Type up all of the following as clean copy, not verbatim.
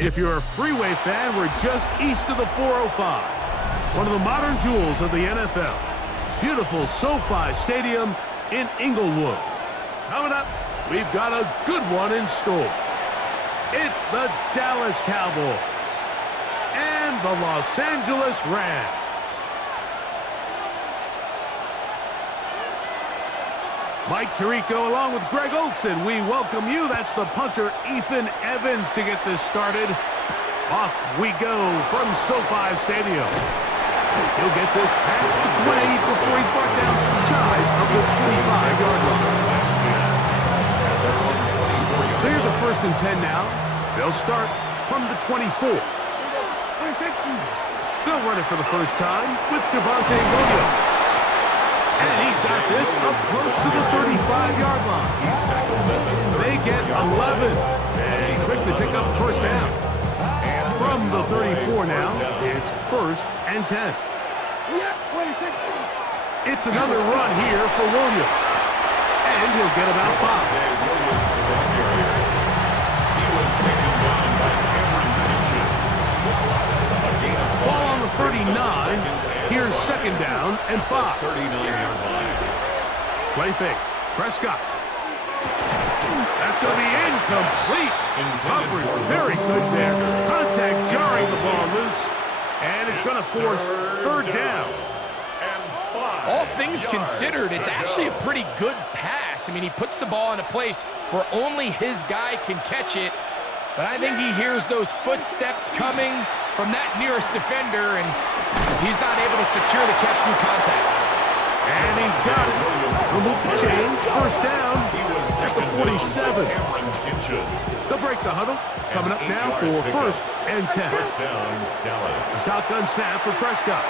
If you're a freeway fan, we're just east of the 405. One of the modern jewels of the NFL. Beautiful SoFi Stadium in Inglewood. Coming up, we've got a good one in store. It's the Dallas Cowboys and the Los Angeles Rams. Mike Tirico along with Greg Olson. We welcome you. That's the punter, Ethan Evans, to get this started. Off we go from SoFi Stadium. He'll get this past the 20 before he's brought down shy of the 25-yard line. So here's a 1st and 10 now. They'll start from the 24. They'll run it for the first time with Javonte Williams. And he's got this up close to the 35-yard line. They get 11. And quickly pick up first down. From the 34 now, it's 1st and 10. It's another run here for Williams. And he'll get about 5. Ball on the 39. Here's 2nd down and 5. 39-yard line. Play fake. Prescott. That's going to be incomplete. Coverage very good there. Contact jarring the ball loose. And it's going to force 3rd down. All things considered, it's actually a pretty good pass. I mean, he puts the ball in a place where only his guy can catch it. But I think he hears those footsteps coming from that nearest defender, and he's not able to secure the catch through contact. And he's got it. Remove the chains. 1st down at the 47. They'll break the huddle. Coming up now for 1st and 10. A shotgun snap for Prescott.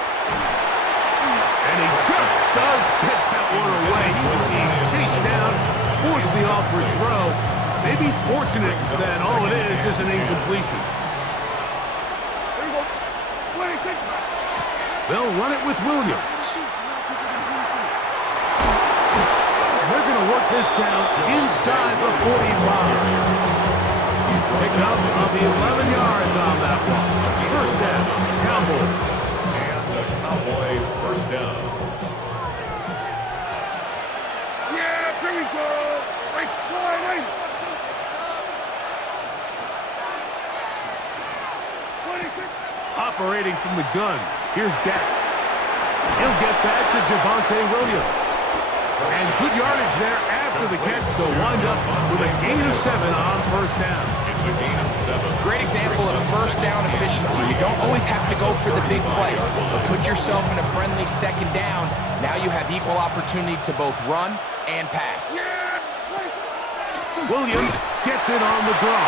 And he just does get that one away. He was being chased down, forced the awkward throw. Maybe he's fortunate that all it is an incompletion. They'll run it with Williams. And they're going to work this down inside the 45. Pick up of 11 yards on that one. 1st down, Cowboys. And the Cowboy 1st down. Yeah, here we go. Right, right. Operating from the gun, here's Dak. He'll get that to Javonte Williams. And good yardage there after the catch. They'll wind up with a gain of 7 on 1st down. It's a gain of 7. Great example of 1st down efficiency. You don't always have to go for the big play, but put yourself in a friendly 2nd down. Now you have equal opportunity to both run and pass. Williams gets it on the draw.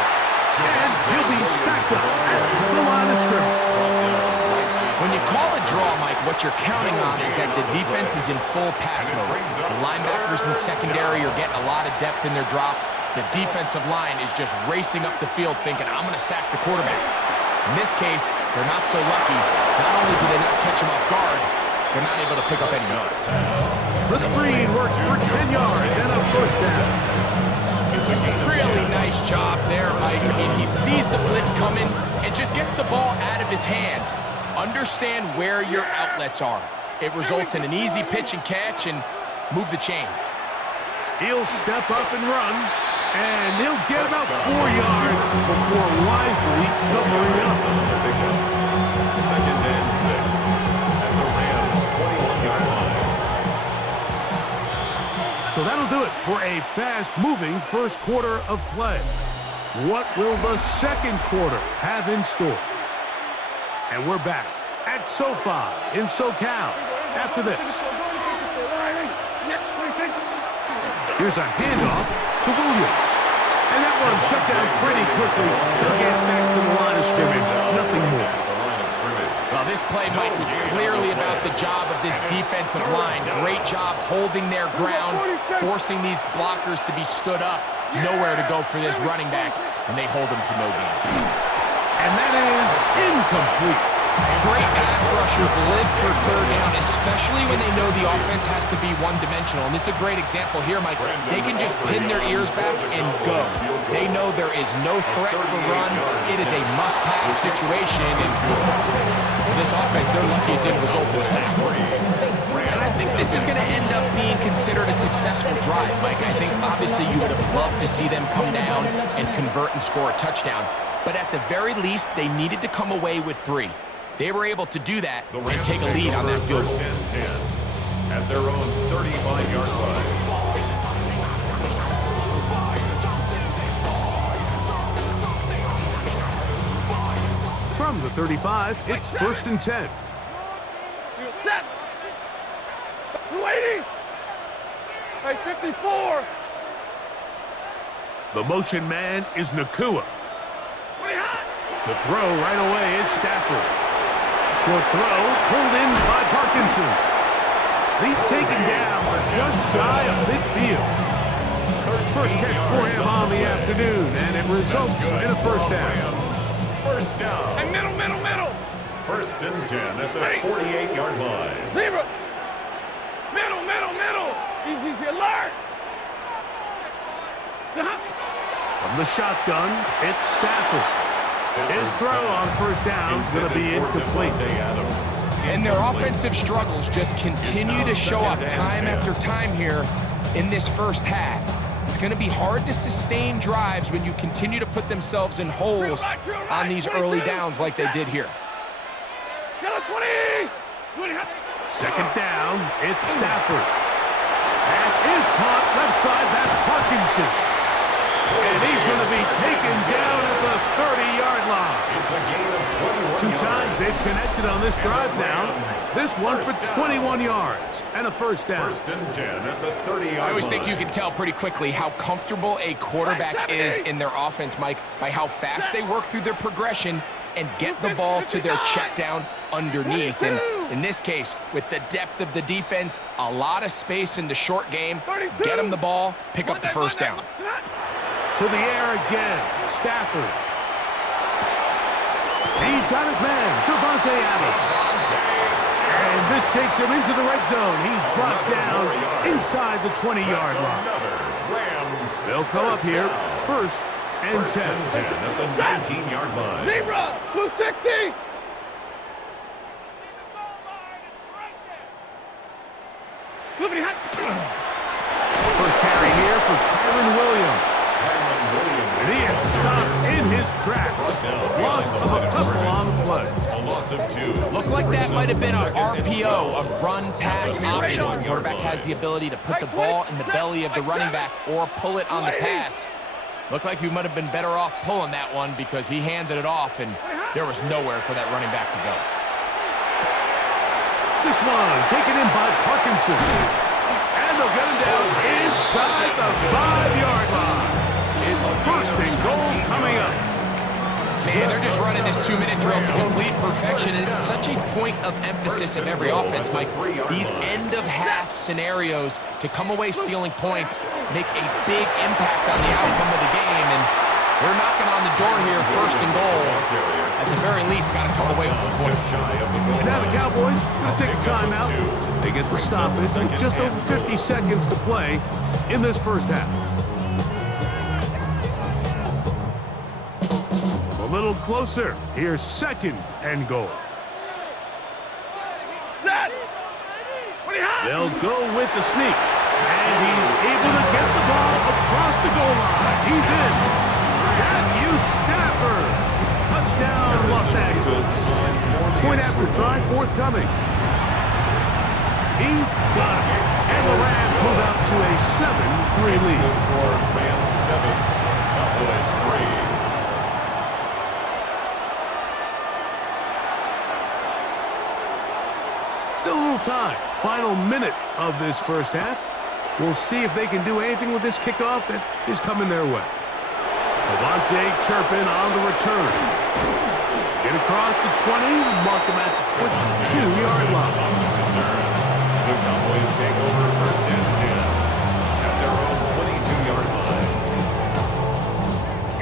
And he'll be stacked up at the line of scrimmage. When you call a draw, Mike, what you're counting on is that the defense is in full pass mode. The linebackers in secondary are getting a lot of depth in their drops. The defensive line is just racing up the field thinking, I'm going to sack the quarterback. In this case, they're not so lucky. Not only do they not catch him off guard, they're not able to pick up any yards. The screen works for 10 yards and a 1st down. Really nice job there, Mike. I mean, he sees the blitz coming and just gets the ball out of his hands. Understand where your outlets are. It results in an easy pitch and catch and move the chains. He'll step up and run, and he'll get about 4 yards before wisely covering up. 2nd and 6 at the Rams 21-yard line. So that'll do it for a fast-moving 1st quarter of play. What will the 2nd quarter have in store? And we're back at SoFi in SoCal after this. Here's a handoff to Williams. And that one shut down pretty quickly. They'll get back to the line of scrimmage. Nothing more. Well, this play, Mike, was clearly about the job of this defensive line. Great job holding their ground, forcing these blockers to be stood up. Nowhere to go for this running back, and they hold him to no gain. And that is incomplete. Great pass rushers live for third down, especially when they know the offense has to be one-dimensional. And this is a great example here, Mike. They can just pin their ears back and go. They know there is no threat for run. It is a must-pass situation. And for this offense, they're lucky it didn't result in a sack. And I think this is going to end up being considered a successful drive, Mike. I think obviously you would have loved to see them come down and convert and score a touchdown. But at the very least, they needed to come away with 3. They were able to do that and take a lead on that field goal. First and 10 at their own 35-yard line. From the 35, it's first and 10. Set. 280. Hey, 54. The motion man is Nakua. To throw right away is Stafford. Short throw, pulled in by Parkinson. He's taken down just shy of midfield. First catch for him on the afternoon, and it results in a first down. First down. Hey, middle. First and 10 at the 48-yard line. Zebra. Middle. Easy, alert. From the shotgun, it's Stafford. His throw on first down is going to be incomplete. And their offensive struggles just continue to show up time after time here in this first half. It's going to be hard to sustain drives when you continue to put themselves in holes on these early downs like they did here. Second down, it's Stafford. Pass is caught left side, that's Parkinson. And he's going to be taken down at the 30-yard line. It's a gain of 21 2 times they've connected on this drive now. This one for 21 yards and a first down. First and 10 at the 30-yard line. I always think you can tell pretty quickly how comfortable a quarterback is in their offense, Mike, by how fast they work through their progression and get the ball to their check down underneath. And in this case, with the depth of the defense, a lot of space in the short game, get them the ball, pick up the first down. To the air again, Stafford. He's got his man, Devontae Adams. And this takes him into the red zone. He's brought down inside the 20-yard line. They'll come up here, first and 10. At the 19-yard line. Zebra, blue 60. First carry here for Kyron Williams. And he is stopped in his tracks. Loss of a couple on the play. A loss of 2. Looked like that might have been an RPO, a run-pass option. The quarterback has the ability to put the ball in the belly of the running back or pull it on the pass. Looked like he might have been better off pulling that one because he handed it off, and there was nowhere for that running back to go. This one taken in by Parkinson. And they'll get him down inside the 5-yard line. It's first and goal coming up. Man, they're just running this 2-minute drill to complete perfection. It's such a point of emphasis of every offense, Mike. These end-of-half scenarios to come away stealing points make a big impact on the outcome of the game. And they're knocking on the door here, first and goal. At the very least, got to come away with some points. And now the Cowboys going to take a timeout. They get the stoppage with just over 50 seconds to play in this first half. A little closer. Here's second and goal. They'll go with the sneak. And he's able to get the ball across the goal line. He's in. Matthew Stafford. Touchdown, Los Angeles. Point after try, forthcoming. He's got it. And the Rams move out to a 7-3 lead. Score Rams 7, Cowboys 3. Still a little time. Final minute of this first half. We'll see if they can do anything with this kickoff that is coming their way. Devontae Turpin on the return. Get across the 20, mark him at the 22-yard line. The Cowboys take over first and 10 at their own 22-yard line.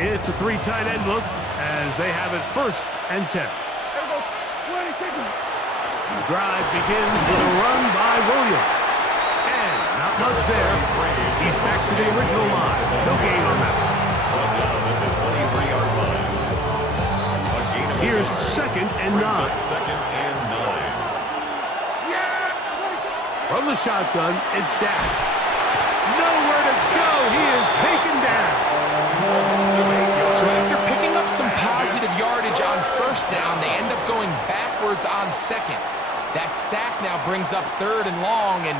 It's a 3 tight end look as they have it first and 10. The drive begins with a run by Williams. And not much there. He's back to the original line. No gain on that one. Down at the 23-yard line. Here's 2nd and 9. 2nd and 9. From the shotgun, it's Dak. Nowhere to go. He is taken down. So after picking up some positive yardage on 1st down, they end up going backwards on 2nd. That sack now brings up 3rd and long, and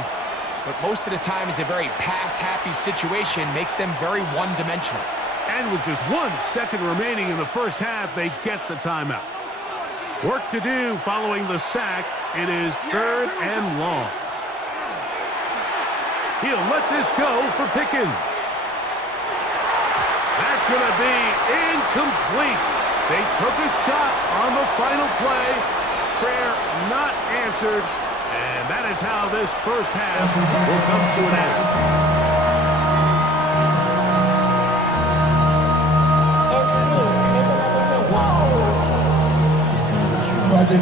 what most of the time is a very pass-happy situation makes them very one-dimensional. And with just 1 second remaining in the first half, they get the timeout. Work to do following the sack. It is 3rd and long. He'll let this go for Pickens. That's going to be incomplete. They took a shot on the final play. Prayer not answered. And that is how this first half will come to an end.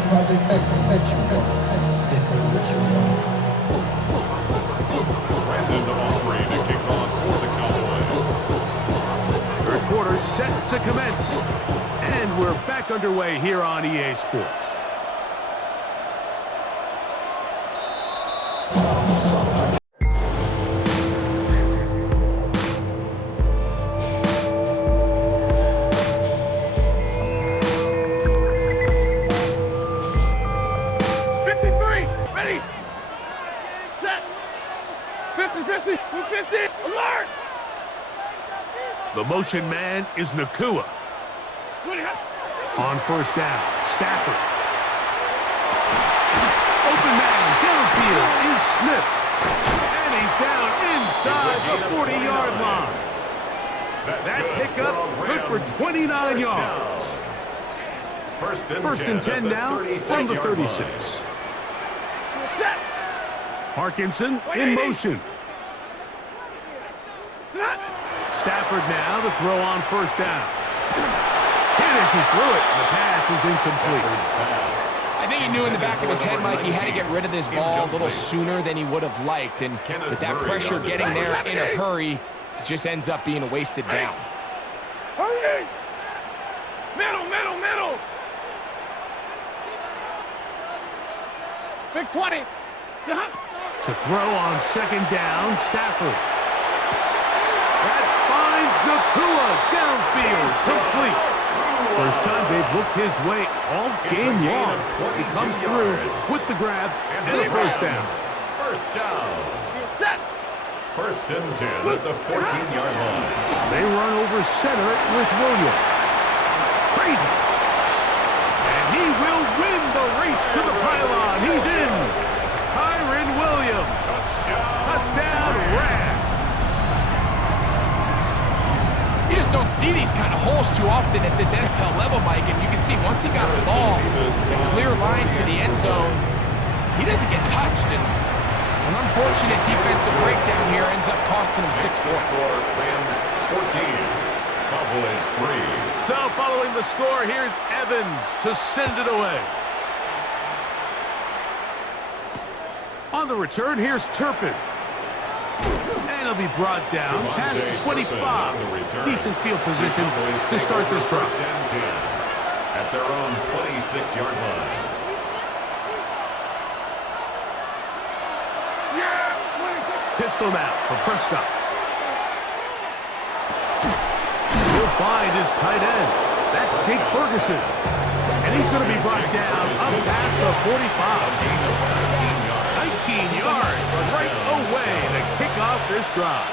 Project, this ain't what you want. Brandon Aubrey to kick off for the Cowboys. Third quarter set to commence. And we're back underway here on EA Sports. The motion man is Nakua. On 1st down, Stafford. Open man downfield is Smith. And he's down inside the 40-yard line. That pickup good for 29 yards. First and 10 now from the 36. Parkinson in motion. Stafford now to throw on 1st down. Hit as he threw it. The pass is incomplete. I think he knew in the back of his head, Mike, he had to get rid of this ball a little sooner than he would have liked. And with that pressure getting there in a hurry, it just ends up being a wasted down. Hurry! Middle! Big 20. To throw on 2nd down, Stafford. That finds Nakua downfield, complete. First time they've looked his way all game long. He comes through with the grab and a 1st down. 1st down. 1st and 10 at the 14-yard line. They run over center with Williams. Crazy. And he will win the race to the pylon. He's in. Kyron Williams. Touchdown, Rams. You just don't see these kind of holes too often at this NFL level, Mike. And you can see once he got the ball, the clear line to the end zone, he doesn't get touched. And an unfortunate defensive breakdown here ends up costing him 6 points. Rams 14, Cowboys 3. So following the score, here's Evans to send it away. On the return, here's Turpin. And he'll be brought down past the 25. Decent field position to start this drive. At their own 26-yard line. Pistol now for Prescott. He'll find his tight end. That's Jake Ferguson. And he's going to be brought down up past the 45. 19 yards right away to kick off this drive.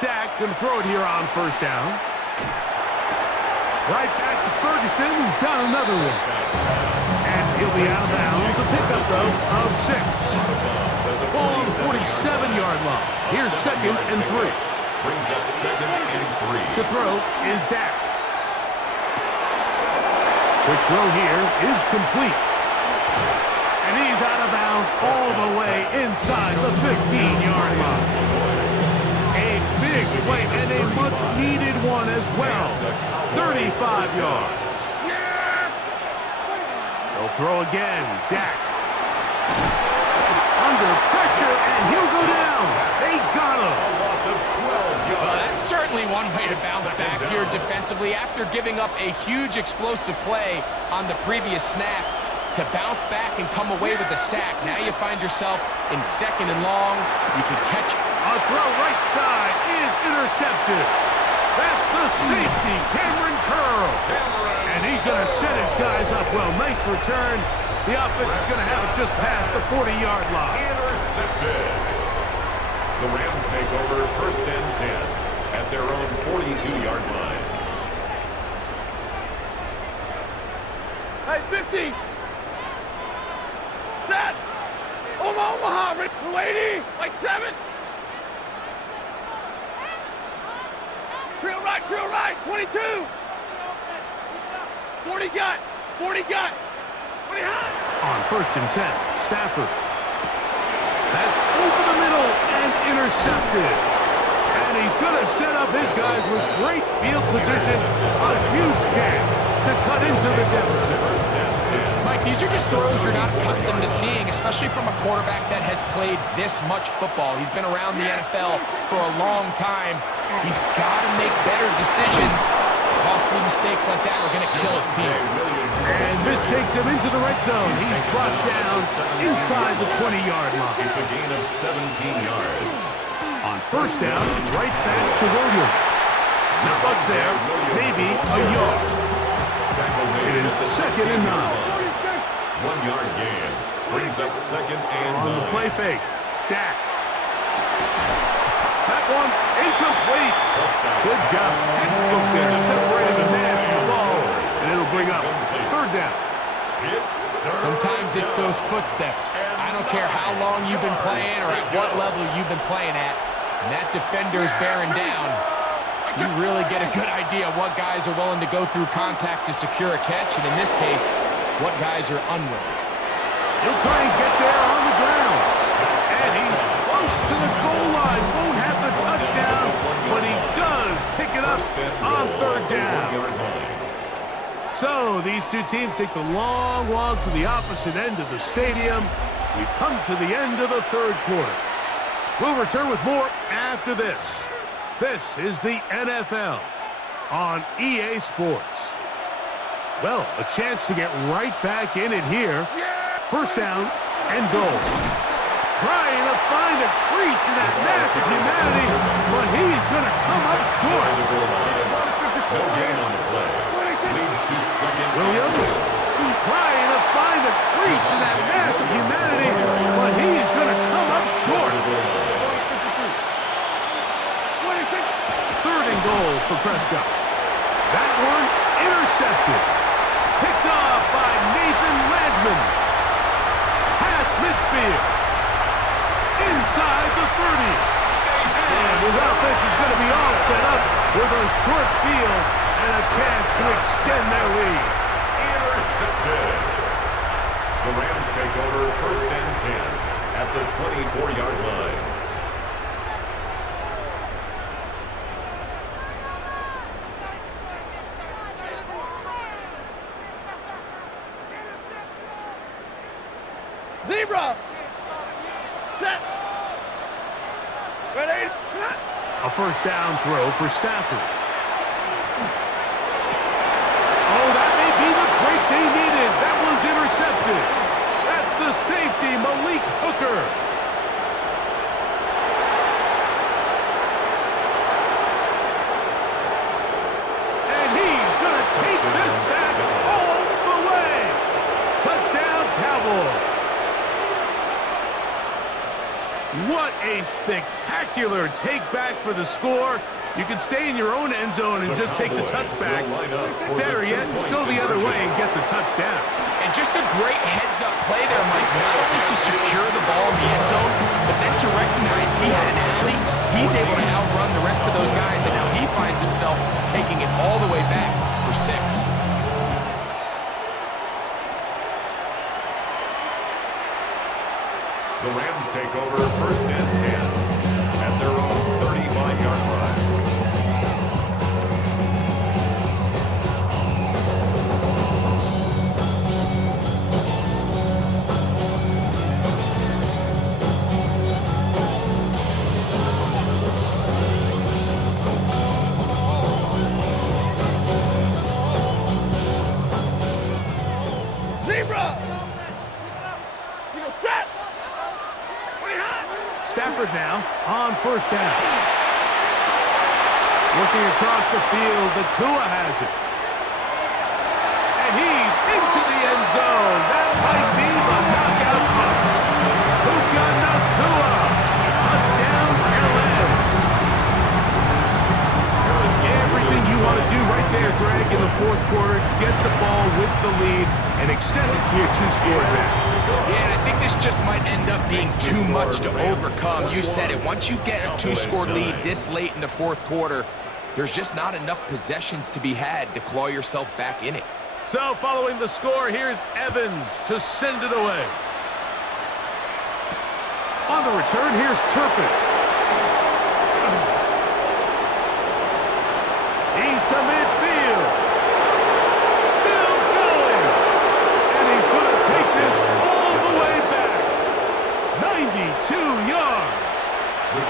Dak can throw it here on 1st down. Right back to Ferguson, who's got another one. And he'll be out of bounds. A pickup, though, of 6. Ball on the 47-yard line. Here's 2nd and 3. Brings up 2nd and 3. To throw is Dak. Quick throw here is complete. And he's out of bounds all the way inside the 15-yard line. A big play and a much-needed one as well. 35 yards. throw again. Dak. Under pressure, and he'll go down. They got him. A loss of 12 yards. Well, that's certainly one way to bounce back here defensively after giving up a huge explosive play on the previous snap. To bounce back and come away with a sack. Now you find yourself in 2nd and long. You can catch. A throw right side is intercepted. That's the safety, Cameron Curl. And he's going to set his guys up well. Nice return. The offense is going to have it just past the 40-yard line. Intercepted. The Rams take over 1st and 10 at their own 42-yard line. Hey, 50. Set. Omaha, lady. Like 7. Drill right, 22. 40 got. 20 high. On 1st and 10, Stafford. That's over the middle and intercepted. And he's going to set up his guys with great field position. A huge chance to cut into the deficit. Mike, these are just throws you're not accustomed to seeing, especially from a quarterback that has played this much football. He's been around the NFL for a long time. He's got to make better decisions. Costly mistakes like that are going to kill his team. And this takes him into the red zone. He's brought down inside the 20-yard line. It's a gain of 17 yards. On 1st down, right back to Williams. Not much there, maybe a yard. It is 2nd and 9. 1-yard gain. Brings up 2nd and 9. On the play fake, Dak. That one incomplete. Good job. Textbook there, separating the man from the ball. And it'll bring up 3rd down. Sometimes it's those footsteps. I don't care how long you've been playing or at what level you've been playing at. And that defender's bearing down. You really get a good idea of what guys are willing to go through contact to secure a catch, and in this case, what guys are unwilling. He'll try and get there on the ground. And he's close to the goal line. Won't have the touchdown, but he does pick it up on 3rd down. So these two teams take the long walk to the opposite end of the stadium. We've come to the end of the 3rd quarter. We'll return with more after this. This is the NFL on EA Sports. Well, a chance to get right back in it here. 1st down and goal. Trying to find a crease in that massive humanity, but he's going to come up short. No gain on the play. Leads to 2nd. Williams trying to find a crease in that massive humanity, but he's going to come up short. 3rd and goal for Prescott. That one intercepted. Picked off by Nathan Redmond. Past midfield. Inside the 30. And his offense is going to be all set up with a short field and a chance to extend their lead. Intercepted. The Rams take over 1st and 10 at the 24-yard line. Zebra. Set. Ready. A 1st down throw for Stafford. Oh, that may be the break they needed. That one's intercepted. That's the safety, Malik Hooker. And he's going to take this back all the way. Touchdown, Cowboys. What a spectacular take back for the score. You can stay in your own end zone and just take the touchback. Better yet, go the other way and get the touchdown. And just a great heads-up play there, Mike, not only to secure the ball in the end zone, but then to recognize he had an alley. He's able to outrun the rest of those guys, and now he finds himself taking it all the way back for 6. The Rams take over 1st and 10 at their own 35-yard line. first down. Looking across the field, Nakua has it. And he's into the end zone. That might be the knockout punch. Puka Nakua. Touchdown, LA. Everything you want to do right there, Greg, in the fourth quarter. Get the ball with the lead and extend it to your two-score advantage. Yeah, and I think this just might end up being too much to overcome. You said it. Once you get a two-score lead this late in the fourth quarter, there's just not enough possessions to be had to claw yourself back in it. So following the score, here's Evans to send it away. On the return, here's Turpin. He's to midfield. Still going. And he's going to take this all the way back. 92 yards.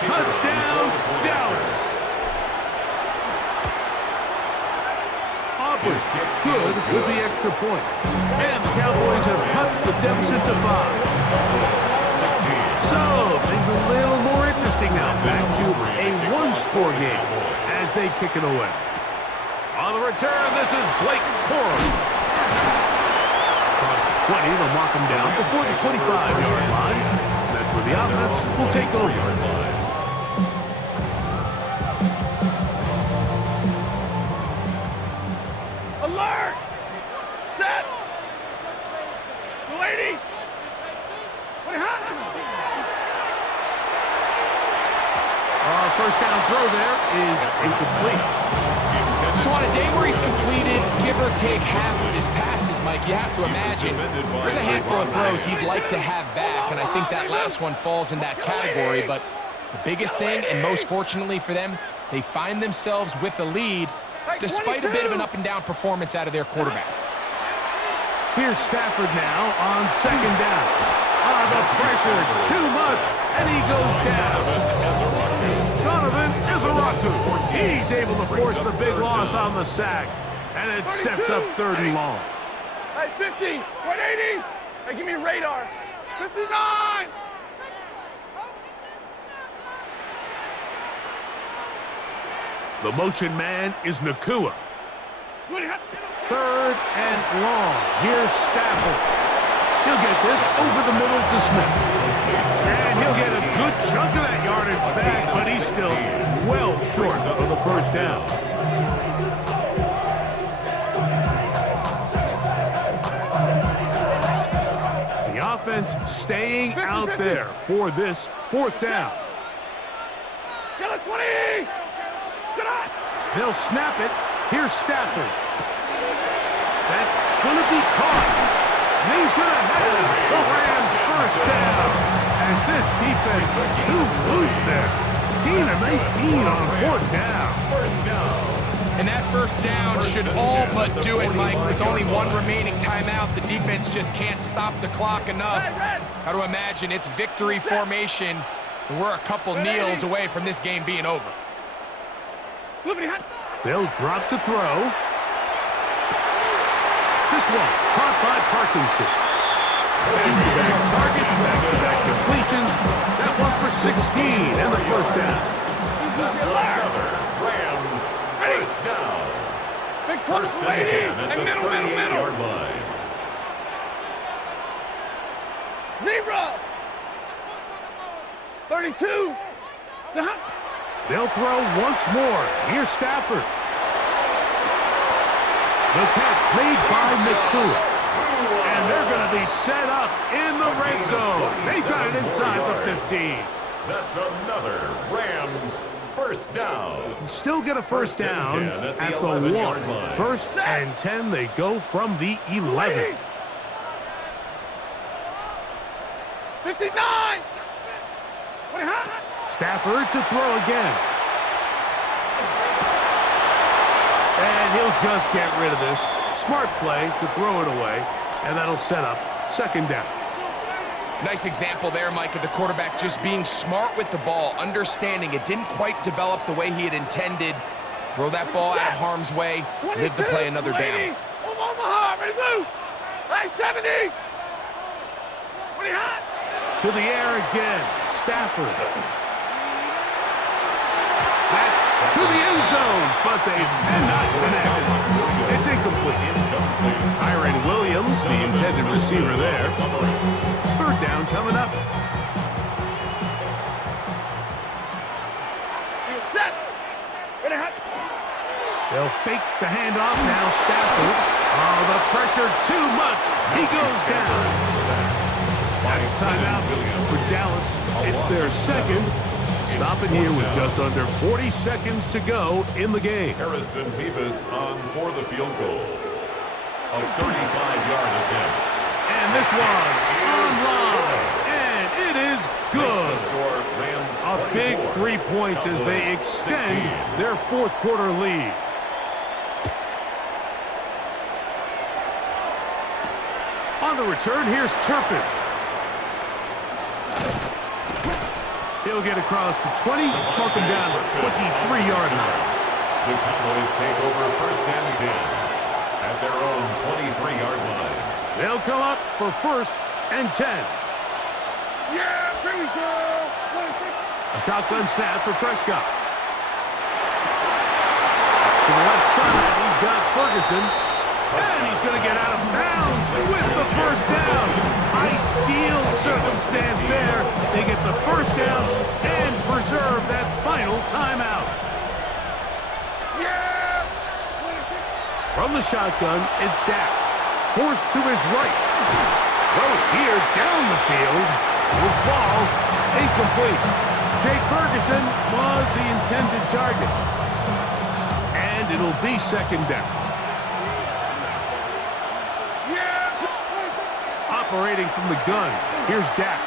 Touchdown, Dallas. Up was good with the extra point. And the Cowboys have cut the deficit to 5. So, things a little more interesting now. Back to a one-score game as they kick it away. On the return, this is Blake Corum. Across the 20, they'll mark him down before the 25-yard line. That's where the offense will take over. Alert! Set! 280! First down throw there is incomplete. So on a day where he's completed, give or take half of his passes, Mike, you have to imagine there's a handful of throws he'd like to have back, and I think that last one falls in that category. But the biggest thing, and most fortunately for them, they find themselves with a lead despite a bit of an up-and-down performance out of their quarterback. Here's Stafford now on second down. The pressure, too much, and he goes down. Donovan Izaraku. He's able to force the big loss on the sack, and it sets up third and long. Hey, 50, 180. Hey, give me radar. 59. The motion man is Nakua. Third and long. Here's Stafford. He'll get this over the middle to Smith. And he'll get a good chunk of that yardage back, but he's still well short of the first down. The offense staying out there for this fourth down. Get it, 20! They'll snap it. Here's Stafford. That's going to be caught. And he's going to have the Rams first down. As this defense is too loose there. Gain of 19 on fourth down. First down. And that first down should all but do it, Mike. With only one remaining timeout, the defense just can't stop the clock enough. Got to imagine it's victory formation, and we're a couple kneels away from this game being over. They'll drop to throw. This one caught by Parkinson. Back-to-back targets, back-to-back completions. That one for 16 and the first down. That's another Rams first down. First and 10 at the 38-yard line. Zebra! 32! They'll throw once more. Here's Stafford. The catch made by Nakua. And they're going to be set up in the red zone. They got it inside the 15. That's another Rams first down. They can still get a first down at the 11-yard 1. line. First and 10, they go from the 11. 59! Stafford to throw again. And he'll just get rid of this. Smart play to throw it away, and that'll set up second down. Nice example there, Mike, of the quarterback just being smart with the ball, understanding it didn't quite develop the way he had intended. Throw that ball out of harm's way, live to play another down. Omaha, ready to move! Hey, 70! To the air again. Stafford. to the end zone, but they cannot connect. It's incomplete. Kyron Williams, the intended receiver there. Third down coming up. Set. Ready, hot. They'll fake the handoff now. Stafford. Oh, the pressure too much. He goes down. That's a timeout for Dallas. It's their second. Stop it here with just under 40 seconds to go in the game. Harrison Beavis on for the field goal. A 35-yard attempt. And this one online. And it is good. A big 3 points as they extend their fourth quarter lead. On the return, here's Turpin. He'll get across the 20, mark him down to the 23-yard line. The Cowboys take over first and 10 at their own 23-yard line. They'll come up for first and 10. Yeah, here we go. A shotgun snap for Prescott. To the left side, he's got Ferguson. And he's going to get out of bounds with the first down. Ideal circumstance there. They get the first down and preserve that final timeout. Yeah. From the shotgun, it's Dak. Forced to his right. Throw here down the field. Will fall. Incomplete. Jake Ferguson was the intended target. And it'll be second down. Operating from the gun. Here's Dak.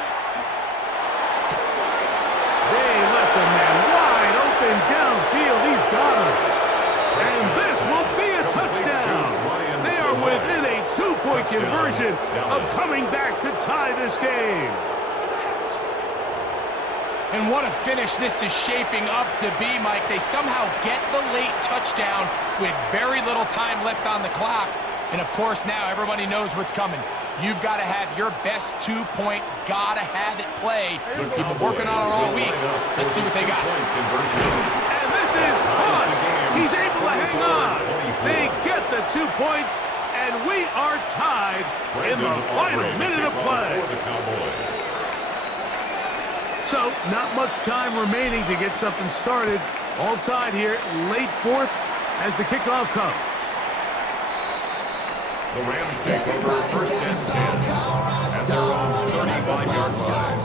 They left a man wide open downfield. He's got him. And this will be a touchdown. They are within a 2-point conversion of coming back to tie this game. And what a finish this is shaping up to be, Mike. They somehow get the late touchdown with very little time left on the clock. And, of course, now everybody knows what's coming. You've got to have your best 2-point, gotta-have-it play. You've been working on it all week. Let's see what they got. And this is caught. He's able to hang on. They get the 2 points, and we are tied in the final minute of play. So, not much time remaining to get something started. All tied here, late fourth, as the kickoff comes. The Rams take over first and 10 at their own 35-yard line.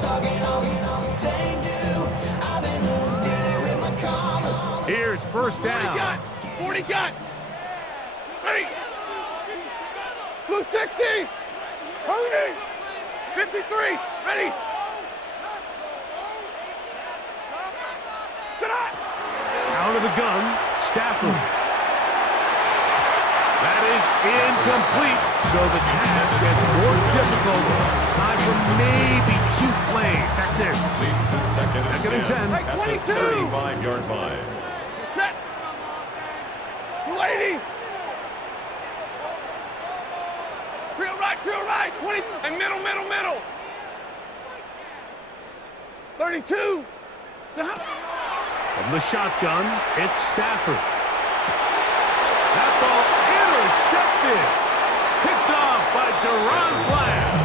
Here's first down. 40 got. Ready. Blue 60. Hurry. 53. Ready. Out of the gun, Stafford. That is incomplete, so the task gets more difficult. Time for maybe 2 plays. That's it. Leads to second and 10 Right, at 22. the 35-yard line. Set. 280. Drill right. 20. And middle. 32. From the shotgun, it's Stafford. That ball intercepted. Picked off by Deron Glass.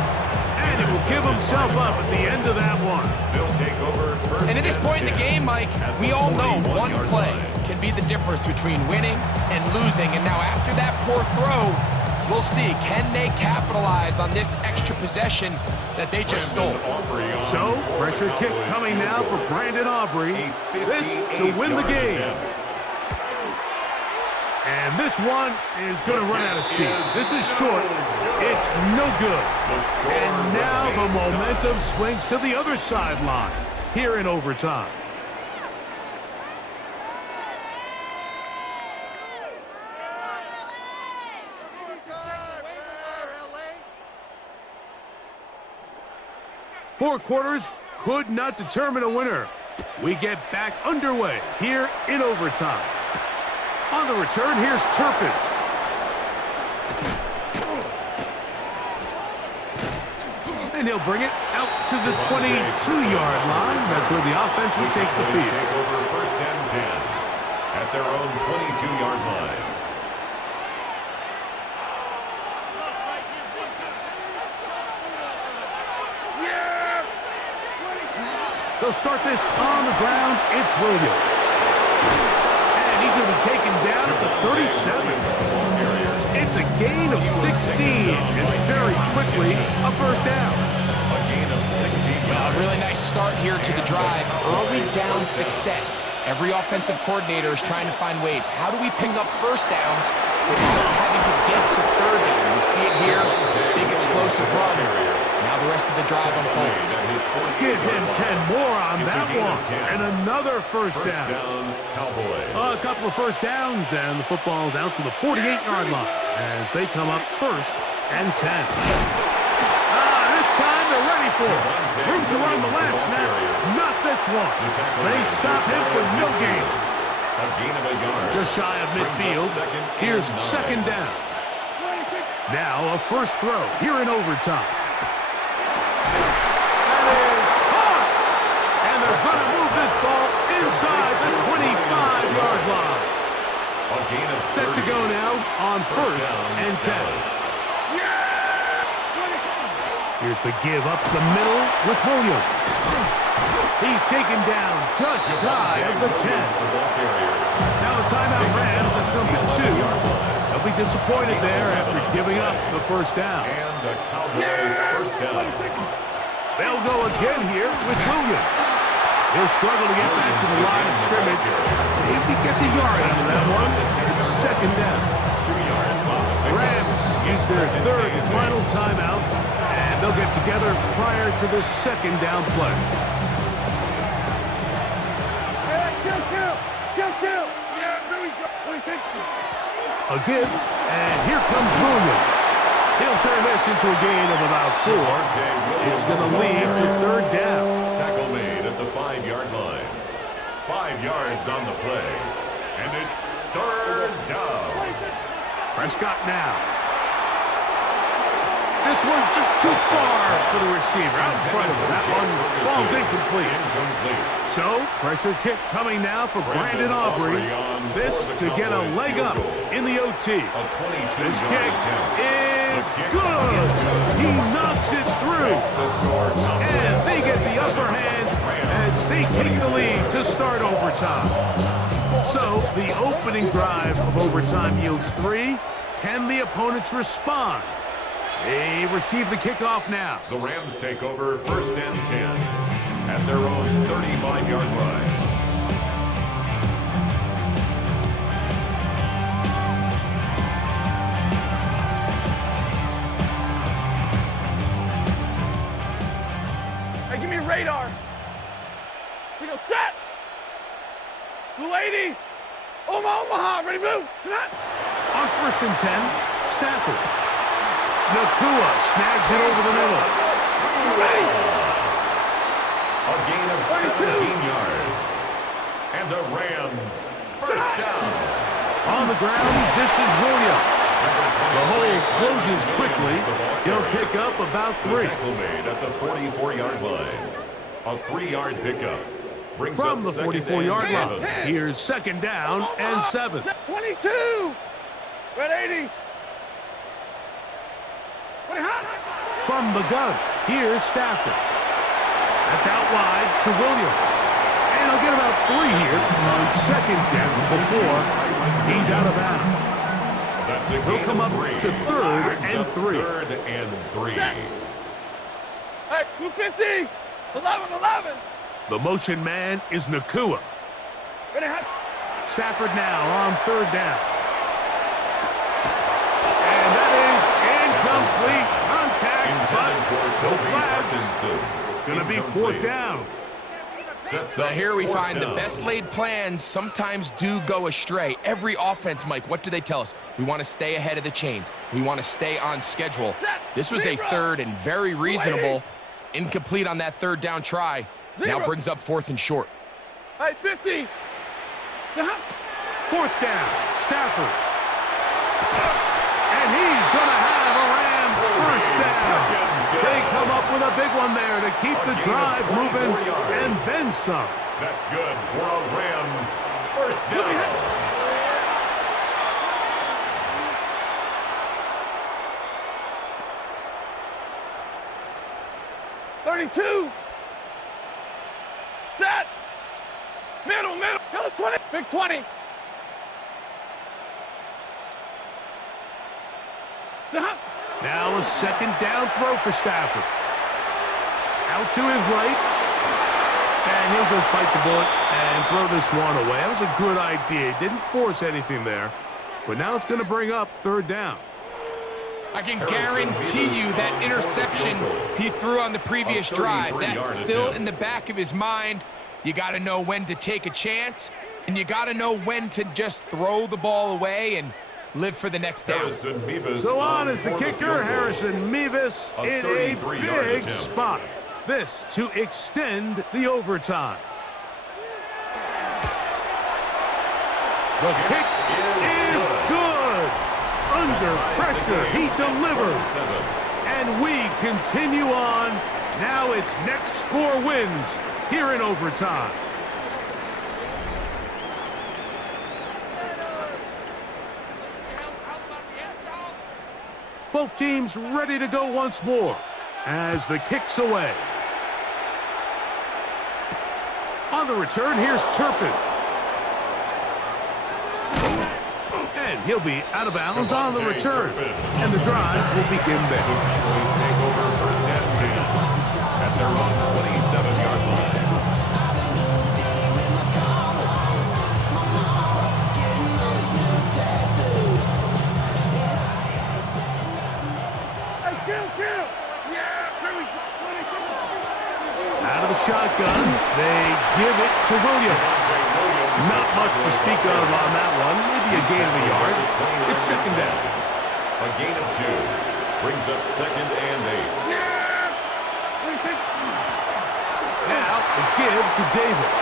And he will give himself up at the end of that one. They'll take over first. And at this point in the game, Mike, we all know one play can be the difference between winning and losing. And now after that poor throw, we'll see, can they capitalize on this extra possession that they just stole? So, pressure kick coming now for Brandon Aubrey. This to win the game. And this one is going to run out of steam. This is short. It's no good. And now the momentum swings to the other sideline here in overtime. Four quarters could not determine a winner. We get back underway here in overtime. On the return, here's Turpin. And he'll bring it out to the 22-yard line. That's where the offense will take the field. Take over first and 10 their own 22-yard line. They'll start this on the ground. It's Williams. And he's going to be taken down at the 37. It's a gain of 16. And very quickly, a first down. A gain of 16. Well, a really nice start here to the drive. Early down success. Every offensive coordinator is trying to find ways. How do we pick up first downs without having to get to third down? We see it here. Big explosive run. Now the rest of the drive unfolds. Give him 10 more on that one. And another first down. Cowboys. A couple of first downs, and the football's out to the 48-yard line as they come up first and 10. This time they're ready for it. Room to run the last snap. Not this one. They stop him for no gain. A gain of a yard. Just shy of midfield. Here's second down. Now a first throw here in overtime. They're going to move this ball inside the 25-yard line. Set to go now on first and 10. Here's the give up the middle with Williams. He's taken down just shy of the 10. Now a timeout Rams, that's number 2. They'll be disappointed there after giving up the first down. And a Cowboy first down. They'll go again here with Williams. He'll struggle to get back to the line of scrimmage. Maybe gets a yard out of that one. It's second down. 2 yards on the Rams use their third and final timeout, and they'll get together prior to the second down play. A give, and here comes Williams. He'll turn this into a gain of about 4. It's going to lead to third down. Tackle made at the 5-yard line. 5 yards on the play. And it's third down. Prescott now. This one just too far for the receiver. Out in front of him. That one falls incomplete. So, pressure kick coming now for Brandon Aubrey. This to get a leg up in the OT. This kick is good. He knocks it through. And they get the upper hand as they take the lead to start overtime. So, the opening drive of overtime yields 3. Can the opponents respond? They receive the kickoff now. The Rams take over first and 10 at their own 35-yard line. Hey, give me radar. We go set. Blue 80. Omaha, ready to move. Come on. On first and 10, Stafford. Nakua snags it over the middle. Ready. A gain of 17 yards. And the Rams first down. On the ground, this is Williams. The hole closes quickly. He'll pick up about 3. Tackle made at the 44-yard line. A 3-yard pickup. Brings From up the second 44-yard and line. Here's second down and 7. 22. Red 80. From the gun, here's Stafford. That's out wide to Williams. And he'll get about 3 here on second down before he's out of bounds. That's a He'll come up to third and 3. Third and 3. Hey, 250. 11. The motion man is Nakua. Ready, hot. Stafford now on third down. And that is incomplete. It's going to be fourth down. So here we find the best laid plans sometimes do go astray. Every offense, Mike, what do they tell us? We want to stay ahead of the chains. We want to stay on schedule. This was a third and very reasonable. Incomplete on that third down try. Now brings up fourth and short. Hey, 50. Fourth down, Stafford. And he's going to have a Rams first down. They come up with a big one there to keep the drive moving and then some. That's good for a Rams First down. 32. Set. Middle. Middle 20. Big 20. Now a second down throw for Stafford. Out to his right. And he'll just bite the bullet and throw this one away. That was a good idea. Didn't force anything there. But now it's going to bring up third down. I can guarantee you that interception he threw on the previous drive, that's still in the back of his mind. You got to know when to take a chance, and you got to know when to just throw the ball away and live for the next down. So on is the kicker, Harrison Mevis, in a big spot. This to extend the overtime. The kick is good. Under pressure, he delivers. And we continue on. Now it's next score wins here in overtime. Both teams ready to go once more as the kick's away. On the return, here's Turpin. And he'll be out of bounds on the return. And the drive will begin there. Cowboys take over first and 10 at their own 27-yard line. Out of the shotgun, they give it to Williams. Not much to speak of on that one. Maybe a gain of a yard. It's second down. A gain of 2 brings up second and 8. Now the give to Davis.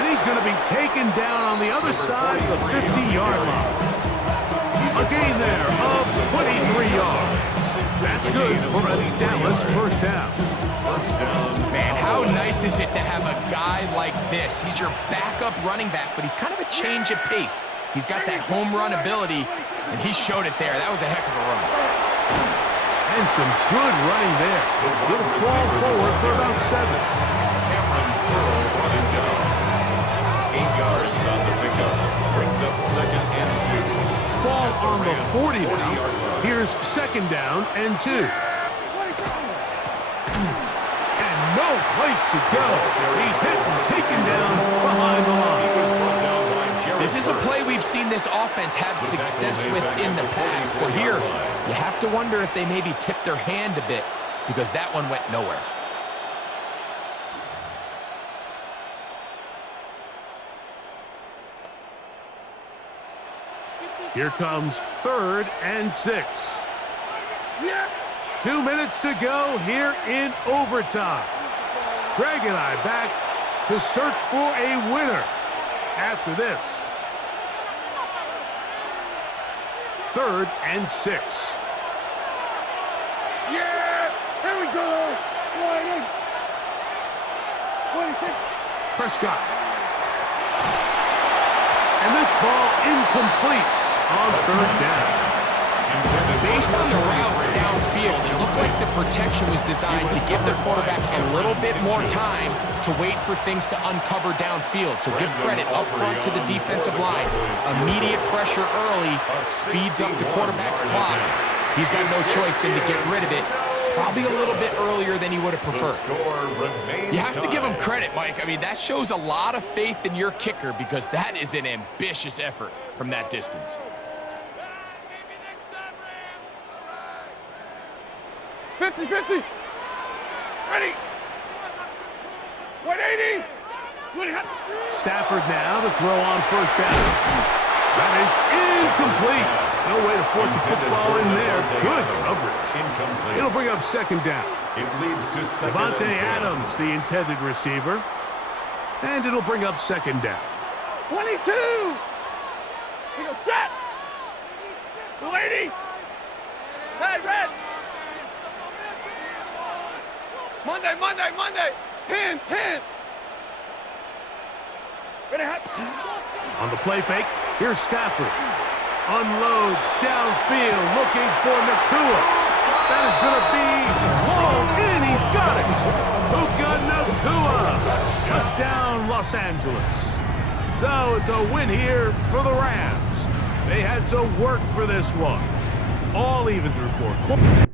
And he's going to be taken down on the other side of the 50-yard line. A gain there of 23 yards. That's good for a Dallas first down. Man, how nice is it to have a guy like this? He's your backup running back, but he's kind of a change of pace. He's got that home run ability, and he showed it there. That was a heck of a run. And some good running there. He'll fall forward for about 7. Cameron running down. 8 yards on the pickup. Brings up second and 2. Ball on the 40 now. Here's second down and 2. And no place to go. He's hit and taken down behind the line. This is a play we've seen this offense have success with in the past, but here you have to wonder if they maybe tipped their hand a bit because that one went nowhere. Here comes third and 6. 2 minutes to go here in overtime. Greg and I back to search for a winner after this. Third and 6. Yeah! Here we go! Prescott. And this ball incomplete on third down. Based on the routes downfield, it looked like the protection was designed to give the quarterback a little bit more time to wait for things to uncover downfield. So give credit up front to the defensive line. Immediate pressure early speeds up the quarterback's clock. He's got no choice than to get rid of it, probably a little bit earlier than he would have preferred. You have to give him credit, Mike. I mean, that shows a lot of faith in your kicker because that is an ambitious effort from that distance. 50-50. Ready. 180. Stafford now to throw on first down. That is incomplete. No way to force the football in there. Good coverage. It'll bring up second down. It leads to second Devontae and 10. Adams, the intended receiver. And it'll bring up second down. 22. He goes set. 280. Hey, red. Monday. 10. Ready, hot. On the play fake, here's Stafford. Unloads downfield, looking for Nakua. That is going to be long in. He's got it. Puka Nakua. Touchdown, Los Angeles. So it's a win here for the Rams. They had to work for this one. All even through 4 quarters.